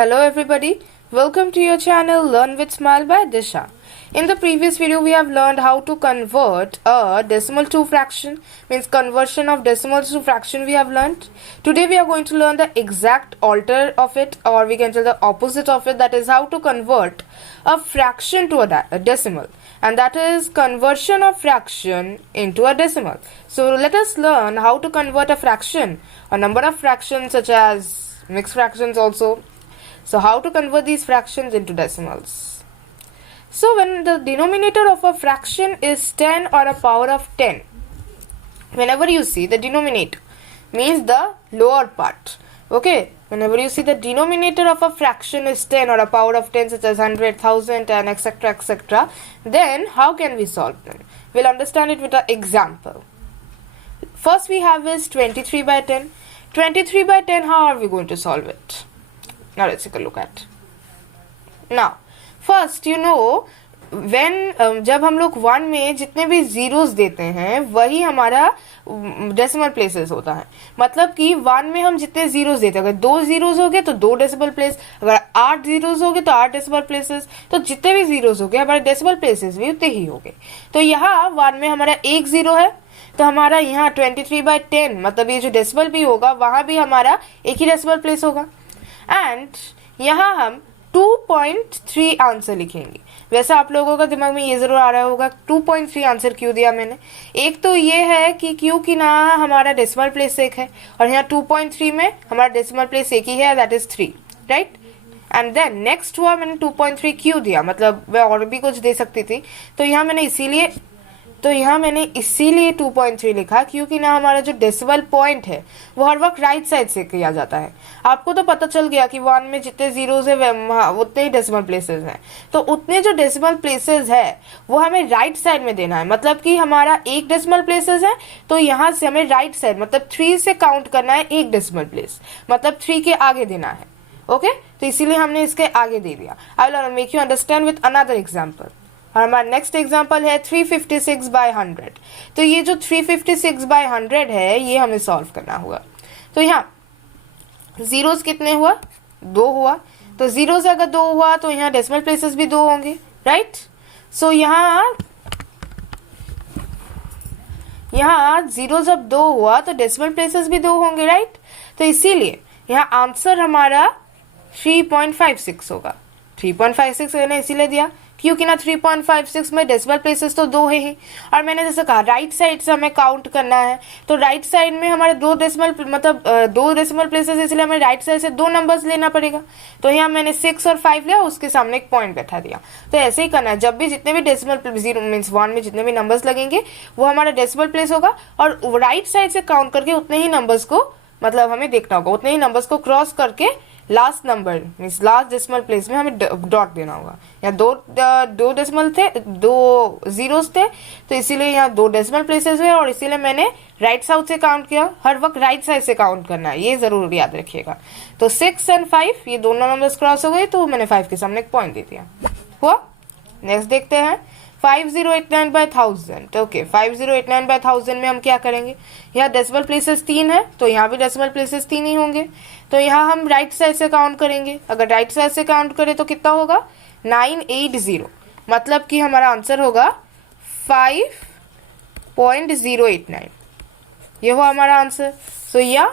Hello everybody, welcome to your channel Learn with Smile by Disha. In the previous video we have learned how to convert a decimal to fraction, means conversion of decimals to fraction we have learned. Today we are going to learn the exact alter of it, or we can tell the opposite of it, that is how to convert a fraction to a decimal, and that is conversion of fraction into a decimal. So let us learn how to convert a fraction, a number of fractions such as mixed fractions also. So how to convert these fractions into decimals. So when the denominator of a fraction is 10 or a power of 10, whenever you see the denominator, means the lower part, okay, whenever you see the denominator of a fraction is 10 or a power of 10 such as 100, 1000 and etc., then how can we solve them? We'll understand it with an example. First we have is 23 by 10. 23 by 10, how are we going to solve it? Now let's take a look at. Now first when जब हम लोग 1 में जितने भी zeros देते हैं वही हमारा डेसिमल प्लेसेस होता है. मतलब कि 1 में हम जितने जीरोस देते हैं, अगर 2 जीरोस हो गए तो 2 डेसिमल प्लेस, अगर 8 जीरोस हो गए तो 8 डेसिमल प्लेसेस, तो जितने भी जीरोस हो गए हमारे डेसिमल प्लेसेस भी उतने ही हो गए. तो यहाँ 1 में हमारा 1 जीरो है, तो हमारा यहाँ 23 by 10 मतलब ये जो डेसिमल भी होगा वहां भी हमारा एक ही डेसिमल प्लेस होगा. एंड यहाँ हम 2.3 आंसर लिखेंगे. वैसे आप लोगों का दिमाग में ये जरूर आ रहा होगा 2.3 आंसर क्यों दिया मैंने. एक तो ये है कि क्योंकि ना हमारा डेसिमल प्लेस एक है और यहाँ 2.3 में हमारा डेसिमल प्लेस एक ही है, that is 3, right. And then next हुआ मैंने 2.3 क्यों दिया, मतलब मैं और भी कुछ दे सकती थी, तो यहाँ मैंने इसीलिए 2.3 लिखा क्योंकि ना हमारा जो डेसिमल पॉइंट है वो हर वक्त राइट साइड से किया जाता है. आपको तो पता चल गया कि 1 में जितने जीरोस है उतने ही डेसिमल प्लेसेस हैं, तो उतने जो डेसिमल प्लेसेस है वो हमें राइट साइड में देना है. मतलब कि हमारा एक डेसिमल प्लेसेस है तो यहाँ से हमें राइट साइड मतलब 3 से काउंट करना है एक डेसिमल प्लेस, मतलब 3 के आगे देना है. ओके, तो इसीलिए हमने इसके आगे दे दिया. I will make you understand with another example. हमारा नेक्स्ट एग्जाम्पल है 356 by 100. तो ये जो 356 by 100 है ये हमें सॉल्व करना होगा. तो यहाँ जीरोस कितने हुआ, 2 हुआ, तो जीरो से अगर 2 हुआ तो यहाँ डेसिमल प्लेसेस भी 2 होंगे, राइट. सो यहाँ जीरो जब 2 हुआ तो डेसिमल प्लेसेस भी 2 होंगे, राइट. तो इसीलिए यहाँ आंसर हमारा 3.56 होगा. 3.56 मैंने इसीलिए दिया क्योंकि ना 3.56 में डेसिमल प्लेसेस तो 2 है ही, और मैंने जैसे कहा राइट साइड से हमें काउंट करना है, तो राइट साइड में हमारे 2 डेसिमल प्लेसेस, इसलिए हमें राइट साइड से 2 नंबर्स लेना पड़ेगा. तो यहाँ मैंने 6 और 5 लिया, उसके सामने एक पॉइंट बैठा दिया. तो ऐसे ही करना है, जब भी जितने भी डेसिमल जीरो मीन्स 1 में जितने भी नंबर्स लगेंगे वो हमारा डेसिमल प्लेस होगा, और राइट साइड से काउंट करके उतने ही नंबर्स को मतलब हमें देखना होगा, उतने ही नंबर्स को क्रॉस करके last number means last decimal place में हमें डॉट देना होगा. यहाँ दो डेसिमल थे, 2 जीरोस थे, तो इसीलिए यहाँ 2 डेसिमल प्लेसेस है, और इसीलिए मैंने राइट साइड से काउंट किया. हर वक्त राइट साइड से काउंट करना है, ये जरूर याद रखिएगा. तो 6 और 5 ये दोनों नंबर्स क्रॉस हो गए, तो मैंने 5 के सामने एक पॉइंट दे दिया. हुआ. नेक्स्ट देखते हैं 5089 by 1000. ओके, 5089 by 1000 में हम क्या करेंगे, यहाँ डेसिमल प्लेसेस 3 है तो यहाँ भी डेसिमल प्लेसेस 3 ही होंगे. तो यहाँ हम राइट साइड से काउंट करेंगे. अगर राइट साइड से काउंट करें तो कितना होगा, 980, मतलब कि हमारा आंसर होगा 5.089. ये हुआ हमारा आंसर. सो या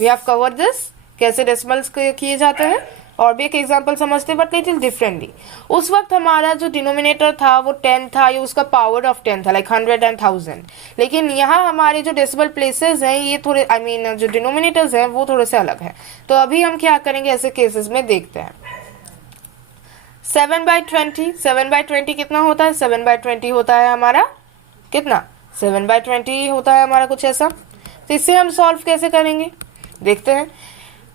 वी हैव कवर्ड दिस, कैसे डेसिमल्स किए जाते हैं. और भी एक एग्जांपल समझते बट लिटिल डिफरेंटली. उस वक्त हमारा जो डिनोमिनेटर था वो 10 था, ये उसका पावर ऑफ 10 था, लाइक 100 and 1000. लेकिन यहाँ हमारे जो डेसिमल प्लेसेस हैं ये थोड़े जो डिनोमिनेटर्स हैं वो थोड़े से अलग है. तो अभी हम क्या करेंगे ऐसे केसेस में देखते हैं. 7 by 20 कितना होता है, 7 by 20 होता है हमारा कितना, 7 by 20 होता है हमारा कुछ ऐसा. तो इससे हम सॉल्व कैसे करेंगे देखते हैं.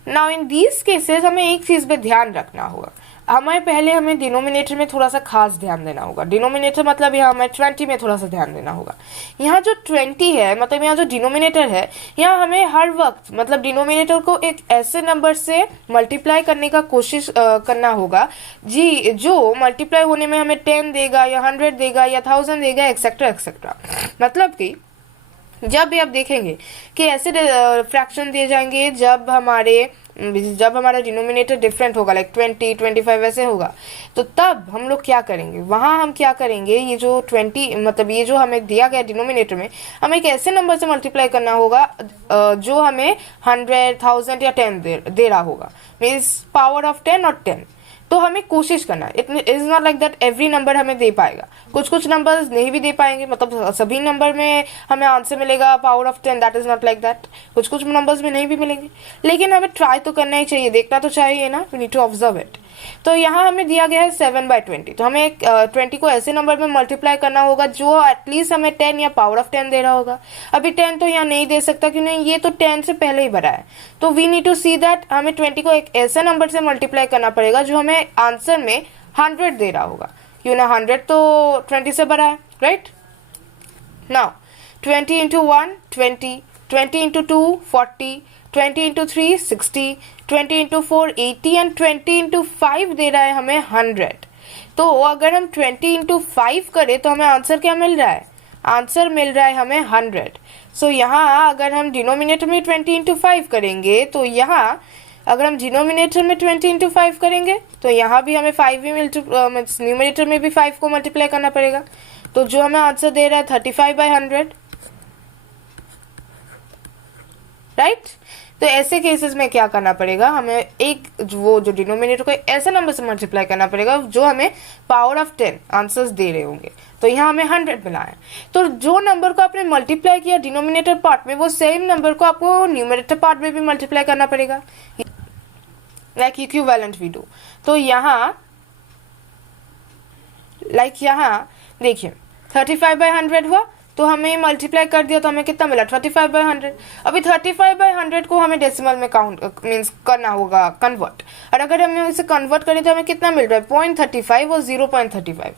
नाउ इन दीज केसेस हमें एक चीज पे ध्यान रखना होगा. हमें डिनोमिनेटर में थोड़ा सा खास ध्यान देना होगा. डिनोमिनेटर मतलब यहाँ हमें 20 में थोड़ा सा ध्यान देना होगा. यहाँ जो 20 है मतलब यहाँ जो डिनोमिनेटर है, यहाँ हमें हर वक्त मतलब डिनोमिनेटर को एक ऐसे नंबर से मल्टीप्लाई करने का कोशिश करना होगा जी जो मल्टीप्लाई होने में हमें 10 देगा या 100 देगा या 1000 देगा एक्सेट्रा एक्सेट्रा. मतलब कि जब भी आप देखेंगे कि ऐसे फ्रैक्शन दिए जाएंगे जब हमारे जब हमारा डिनोमिनेटर डिफरेंट होगा, लाइक 20, 25 ऐसे होगा, तो तब हम लोग क्या करेंगे, वहाँ हम क्या करेंगे, ये जो 20 मतलब ये जो हमें दिया गया डिनोमिनेटर में, हमें एक ऐसे नंबर से मल्टीप्लाई करना होगा जो हमें 100, 1000 या 10 दे रहा होगा, मीन्स पावर ऑफ 10 और 10। तो हमें कोशिश करना है, it is not like that every number हमें दे पाएगा, कुछ कुछ नंबर्स नहीं भी दे पाएंगे, मतलब सभी नंबर में हमें आंसर मिलेगा power of 10, that is not like that, कुछ कुछ नंबर्स में नहीं भी मिलेंगे, लेकिन हमें ट्राई तो करना ही चाहिए, देखना तो चाहिए ना, we need to observe it. तो यहाँ हमें दिया गया है 7/20, तो हमें 20 को ऐसे नंबर में मल्टीप्लाई करना होगा जो एटलीस्ट हमें 10 या पावर ऑफ 10 दे रहा होगा। अभी 10 तो यहाँ नहीं दे सकता, क्योंकि ये तो 10 से पहले ही भरा है, तो we need to see that हमें 20 को एक ऐसे नंबर से मल्टीप्लाई करना पड़ेगा जो हमें आंसर में 100 दे रहा होगा, क्यों ना 100 तो 20 से भरा है, right. Now 20 into 1 20, 20 into 2 40, 20 into 3 60, 20 into 4 80 and 20 into 5 दे रहा है हमें 100। तो अगर हम 20 into 5 करें तो हमें आंसर क्या मिल रहा है, आंसर मिल रहा है हमें 100। सो यहाँ अगर हम डिनोमिनेटर में 20 into 5 करेंगे, तो यहाँ अगर हम डिनोमिनेटर में 20 into 5 करेंगे तो यहाँ भी हमें 5 ही न्यूमिनेटर में भी 5 को मल्टीप्लाई करना पड़ेगा, तो जो हमें आंसर दे रहा है 35/100, राइट। तो ऐसे केसेस में क्या करना पड़ेगा, हमें एक वो जो डिनोमिनेटर को ऐसे नंबर से मल्टीप्लाई करना पड़ेगा जो हमें पावर ऑफ 10 आंसर्स दे रहे होंगे, तो यहाँ हमें 100 मिला है, तो जो नंबर को आपने मल्टीप्लाई किया डिनोमिनेटर पार्ट में, वो सेम नंबर को आपको न्यूमरेटर पार्ट में भी मल्टीप्लाई करना पड़ेगा, लाइक इक्विवेलेंट वी डू। तो यहाँ यहाँ देखिए 35/100 हुआ, तो हमें मल्टीप्लाई कर दिया तो हमें कितना मिला 35/100। अभी 35/100 को हमें डेसिमल में काउंट मीन्स करना होगा कन्वर्ट, और अगर हमें इसे कन्वर्ट करें तो हमें कितना मिल रहा है 0.35 और 0.35,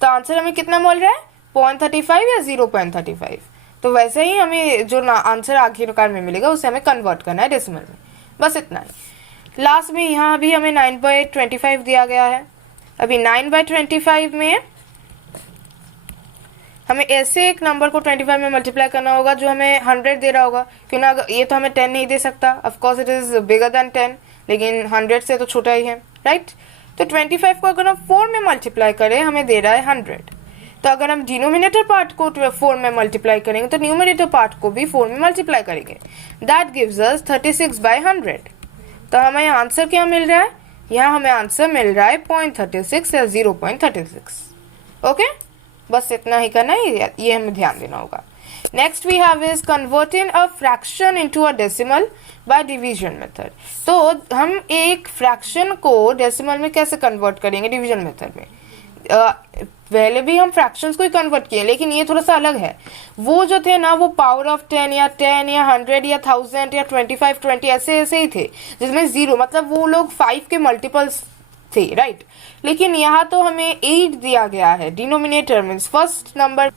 तो आंसर हमें कितना मिल रहा है 0.35 या 0.35। तो वैसे ही हमें जो आंसर आखिरकार में मिलेगा उसे हमें कन्वर्ट करना है डेसिमल में, बस इतना ही। लास्ट में यहाँ भी हमें 9/25 दिया गया है। अभी 9/25 में हमें ऐसे एक नंबर को 25 में मल्टीप्लाई करना होगा जो हमें 100 दे रहा होगा, क्यों ना ये तो हमें 10 नहीं दे सकता, of course it is bigger than 10, लेकिन 100 से तो छोटा ही है, राइट। तो 25 को अगर हम 4 में मल्टीप्लाई करें हमें दे रहा है 100, तो अगर हम डिनोमिनेटर पार्ट को 4 में मल्टीप्लाई करेंगे तो न्यूमरेटर पार्ट को भी 4 में मल्टीप्लाई करेंगे, दैट गिव्स अस 36/100। तो हमें आंसर क्या मिल रहा है, यहाँ हमें आंसर मिल रहा है 0.36 या 0.36। ओके, बस इतना ही करना है, ये हमें ध्यान देना होगा। Next we have is converting a fraction into a decimal by division method. तो हम एक फ्रैक्शन को डेसिमल में कैसे कन्वर्ट करेंगे डिवीजन मेथड में। पहले भी हम फ्रैक्शंस को ही कन्वर्ट किए, लेकिन ये थोड़ा सा अलग है। वो जो थे ना वो पावर ऑफ 10 या 100 या 1000 या 25 20 ऐसे ऐसे ही थे, जिसमें 0 मतलब वो लोग 5 के मल्टीपल्स थे, राइट। लेकिन यहाँ तो हमें 8 दिया गया है, denominator means first number.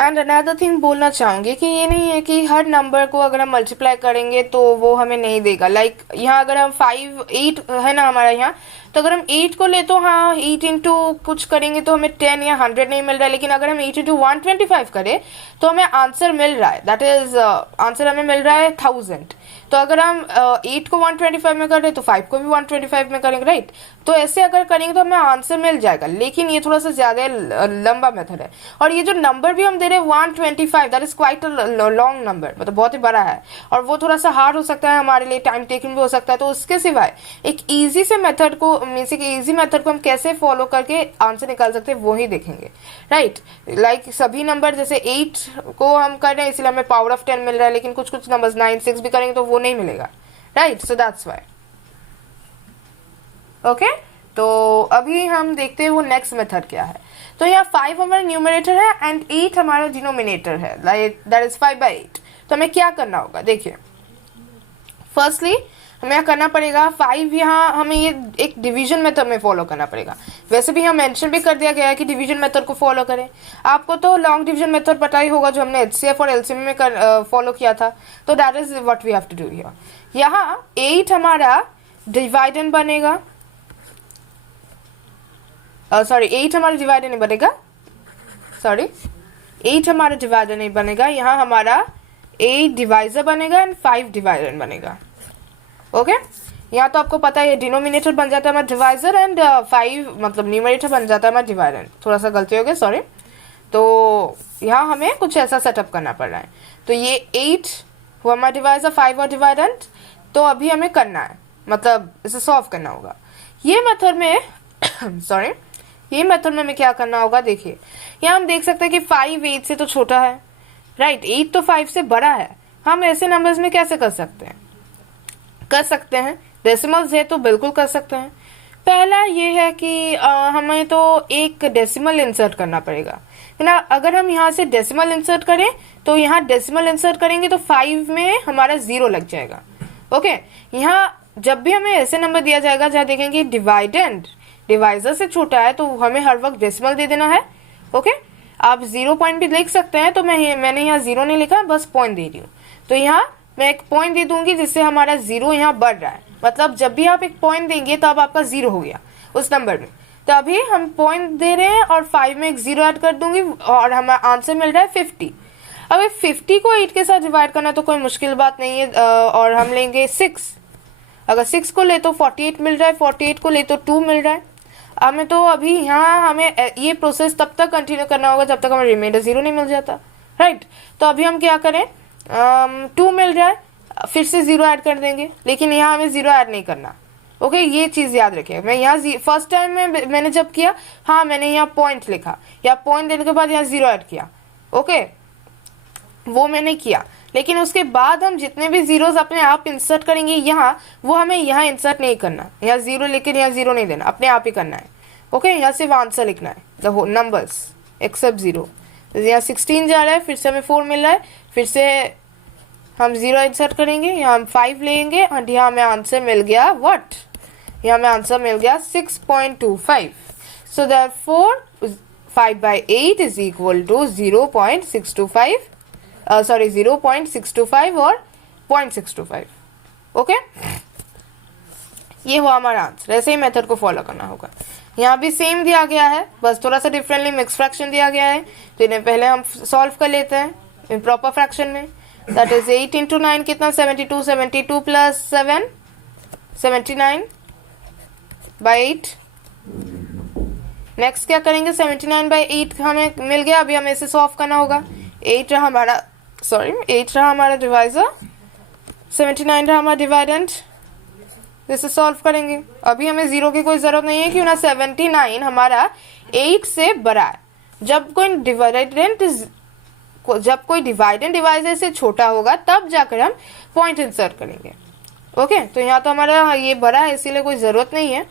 And another thing बोलना चाहूंगी कि ये नहीं है कि हर नंबर को अगर हम मल्टीप्लाई करेंगे तो वो हमें नहीं देगा। लाइक यहाँ अगर हम 8 है ना हमारा यहाँ, तो अगर हम 8 को ले तो हाँ 8 इंटू कुछ करेंगे तो हमें 10 या 100 नहीं मिल रहा है, लेकिन अगर हम 8 इंटू 125 करें तो हमें आंसर मिल रहा है, दैट इज आंसर हमें मिल रहा है 1000। तो अगर हम 8 को 125 में कर रहे तो 5 को भी 125 में करेंगे, राइट। तो ऐसे अगर करेंगे तो हमें आंसर मिल जाएगा, लेकिन ये थोड़ा सा ज्यादा लंबा मेथड है। और ये जो नंबर भी हम दे रहे हैं 125, that is quite long number, मतलब बहुत ही बड़ा है, और वो थोड़ा सा हार्ड हो सकता है हमारे लिए, टाइम टेकिंग भी हो सकता है। तो उसके सिवाय एक इजी से मेथड को मीन्स एक इजी मेथड को हम कैसे फॉलो करके आंसर निकाल सकते हैं वो ही देखेंगे, राइट। लाइक सभी नंबर जैसे 8 को हम कर रहे हैं इसलिए हमें पावर ऑफ 10 मिल रहा है, लेकिन कुछ कुछ नंबर 9 6 भी करेंगे तो वो नहीं मिलेगा, right. So that's why. Okay, तो अभी हम देखते हैं वो नेक्स्ट मेथड क्या है। तो यहाँ 5 हमारा न्यूमरेटर है एंड 8 हमारा डिनोमिनेटर है, लाइक दैट इज 5/8। तो हमें क्या करना होगा, देखिए फर्स्टली हमें यहाँ करना पड़ेगा 5, यहाँ हमें ये एक डिवीजन मेथड में फॉलो करना पड़ेगा। वैसे भी हम मेंशन भी कर दिया गया है कि डिवीजन मेथड को फॉलो करें। आपको तो लॉन्ग डिवीजन मेथड पता ही होगा जो हमने HCF और LCM में फॉलो किया था, तो that is what we have to do here. यहाँ 8 हमारा डिवाइडेंड बनेगा, सॉरी 8 हमारा डिवाइडर नहीं बनेगा, सॉरी 8 हमारा डिवाइडर नहीं बनेगा, यहाँ हमारा 8 डिवाइजर बनेगा एंड 5 डिवाइडर बनेगा। ओके, यहाँ तो आपको पता है डिनोमिनेटर बन जाता है हमारा डिवाइजर एंड 5 मतलब न्यूमरेटर बन जाता है हमारा डिवाइडर। थोड़ा सा गलती हो गया, सॉरी। तो यहाँ हमें कुछ ऐसा सेटअप करना पड़ रहा है। तो ये 8 हुआ हमारा डिवाइजर, 5 और डिवाइडेंट। तो अभी हमें करना है, मतलब इसे सॉल्व करना होगा। ये मेथड में सॉरी, ये मेथड में हमें क्या करना होगा, देखिए यहाँ हम देख सकते हैं कि 5 8 से तो छोटा है, राइट। 8 तो 5 से बड़ा है। हम ऐसे नंबर्स में कैसे कर सकते हैं, डेसिमल्स है तो बिल्कुल कर सकते हैं। पहला ये है कि हमें तो एक डेसिमल इंसर्ट करना पड़ेगा ना। अगर हम यहाँ से डेसिमल इंसर्ट करें तो यहाँ डेसिमल इंसर्ट करेंगे तो 5 में हमारा 0 लग जाएगा। ओके, यहाँ जब भी हमें ऐसे नंबर दिया जाएगा जहाँ देखेंगे डिवाइडेंड डिवाइजर से छोटा है तो हमें हर वक्त डेसिमल दे देना है। ओके, आप 0 पॉइंट भी लिख सकते हैं, तो मैंने यहाँ 0 नहीं लिखा, बस पॉइंट दे रही हूँ। तो यहाँ मैं एक पॉइंट दे दूंगी जिससे हमारा 0 यहाँ बढ़ रहा है। मतलब जब भी आप एक पॉइंट देंगे तो अब आपका 0 हो गया उस नंबर में। तो अभी हम पॉइंट दे रहे हैं और 5 में एक 0 ऐड कर दूंगी और हमारा आंसर मिल रहा है 50। अब 50 को 8 के साथ डिवाइड करना तो कोई मुश्किल बात नहीं है। और हम लेंगे 6, अगर 6 को ले तो 48 मिल रहा है, 48 को ले तो 2 मिल रहा है। हमें तो अभी यहाँ हमें ये प्रोसेस तब तक कंटिन्यू करना होगा जब तक हमें रिमाइंडर 0 नहीं मिल जाता, राइट। तो अभी हम क्या करें, 2 मिल रहा है, फिर से 0 ऐड कर देंगे, लेकिन यहाँ हमें 0 ऐड नहीं करना। ओके, ये चीज़ याद रखिए। मैं यहाँ फर्स्ट टाइम में मैंने जब किया, हाँ मैंने यहाँ पॉइंट लिखा, या पॉइंट देने के बाद यहाँ 0 ऐड किया। ओके, वो मैंने किया, लेकिन उसके बाद हम जितने भी जीरोस अपने आप इंसर्ट करेंगे यहाँ, वो हमें यहाँ इंसर्ट नहीं करना। यहाँ 0 लेकिन यहाँ 0 नहीं देना, अपने आप ही करना है। ओके, यहाँ सिर्फ आंसर लिखना है, द नंबर्स एक्सेप्ट 0। यहाँ 16 जा रहा है, फिर से हमें 4 मिल रहा है, फिर से हम 0 इंसर्ट करेंगे, यहाँ हम 5 लेंगे और यहाँ हमें आंसर मिल गया व्हाट, यहाँ हमें आंसर मिल गया 6.25। So therefore 5/8 is equal to 0.625, sorry 0.625 और 0.625। ओके, ये हुआ हमारा आंसर। ऐसे ही मेथड को फॉलो करना होगा। यहाँ भी सेम दिया गया है, बस थोड़ा सा डिफरेंटली मिक्स फ्रैक्शन दिया गया है, तो इन्हें पहले हम सॉल्व कर लेते हैं इम्प्रॉपर फ्रैक्शन में। दैट इज 8 इंटू 9 कितना, 72, 72 प्लस 7 79/8। नेक्स्ट क्या करेंगे, 79/8 हमें मिल गया। अभी हमें इसे सॉल्व करना होगा। 8 रहा हमारा डिवाइजर, 79 रहा हमारा डिवाइडेंट। इसे सॉल्व करेंगे। अभी हमें 0 की कोई जरूरत नहीं है, क्यों ना 79 हमारा 8 से बड़ा है। जब कोई डिवाइडेंट डिवाइजर से छोटा होगा तब जाकर हम पॉइंट इंसर्ट करेंगे। ओके, तो यहाँ तो हमारा ये बड़ा है इसीलिए कोई ज़रूरत नहीं है,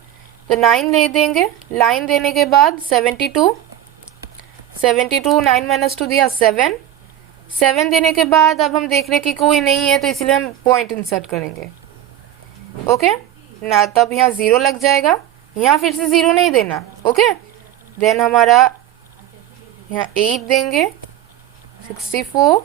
तो 9 ले देंगे। लाइन देने के बाद 72 9 - 2 दिया 7 देने के बाद अब हम देख रहे कि कोई नहीं है तो इसलिए हम पॉइंट इंसर्ट करेंगे। ओके ना, तब यहाँ 0 लग जाएगा, यहाँ फिर से 0 नहीं देना। ओके, देन हमारा यहाँ 8 देंगे, 64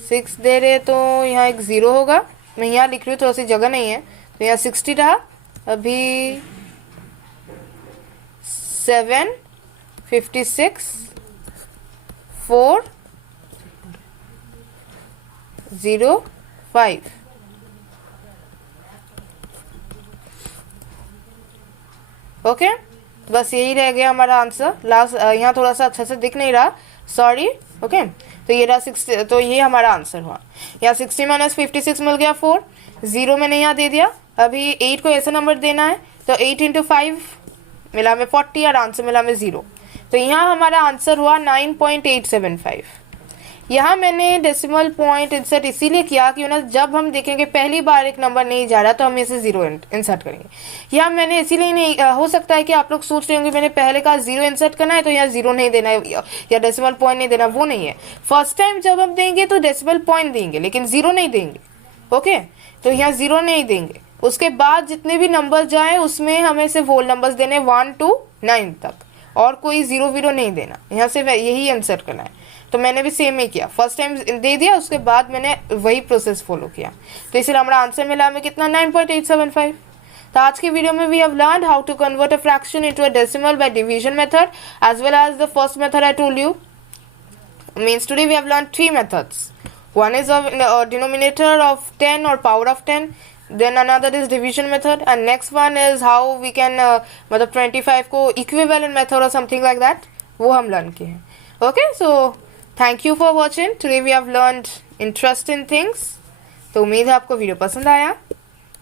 6 दे रहे तो यहाँ एक 0 होगा। मैं यहाँ लिख रही हूँ, थोड़ा सी जगह नहीं है, तो यहाँ 60 रहा। अभी 7 56 4 0 5। ओके, बस यही रह गया हमारा आंसर। लास्ट यहाँ थोड़ा सा अच्छा से दिख नहीं रहा, सॉरी। ओके, तो ये रहा 60, तो ये हमारा आंसर हुआ। यहाँ 60 - 56 मिल गया 4, 0 मैंने यहाँ दे दिया। अभी 8 को ऐसा नंबर देना है, तो 8 × 5 मिला हमें 40 और आंसर मिला हमें 0। तो यहाँ हमारा आंसर हुआ 9.875। यहाँ मैंने डेसिमल पॉइंट इंसर्ट इसीलिए किया कि ना जब हम देखेंगे पहली बार एक नंबर नहीं जा रहा तो हम इसे 0 इंसर्ट करेंगे। यहाँ मैंने इसीलिए नहीं, हो सकता है कि आप लोग सोच रहे होंगे मैंने पहले कहा 0 इंसर्ट करना है तो यहाँ 0 नहीं देना है या डेसिमल पॉइंट नहीं देना, वो नहीं है। फर्स्ट टाइम जब हम देंगे तो डेसिमल पॉइंट देंगे लेकिन 0 नहीं देंगे। ओके, तो यहाँ 0 नहीं देंगे। उसके बाद जितने भी नंबर जाए उसमें हमें सिर्फ होल नंबर्स देने 1 to 9 तक, और कोई 0 0 नहीं देना। यहाँ से यही इंसर्ट करना है। तो मैंने भी सेम ही किया, फर्स्ट टाइम दे दिया, उसके बाद मैंने वही प्रोसेस फॉलो किया। तो इसलिए हमारा आंसर मिला हमें कितना, 9.875। तो आज की वीडियो में we have learned how to convert a fraction into a decimal by division method as well as the first method I told you. Means today we have learned 3 methods. One is of denominator of 10 or power of 10. Then another is division method, and next one is how we can मतलब 25 को equivalent method or something like that, वो हम learn किए हैं. Okay, so thank you for watching. Today we have learned interesting things. तो उम्मीद है आपको वीडियो पसंद आया.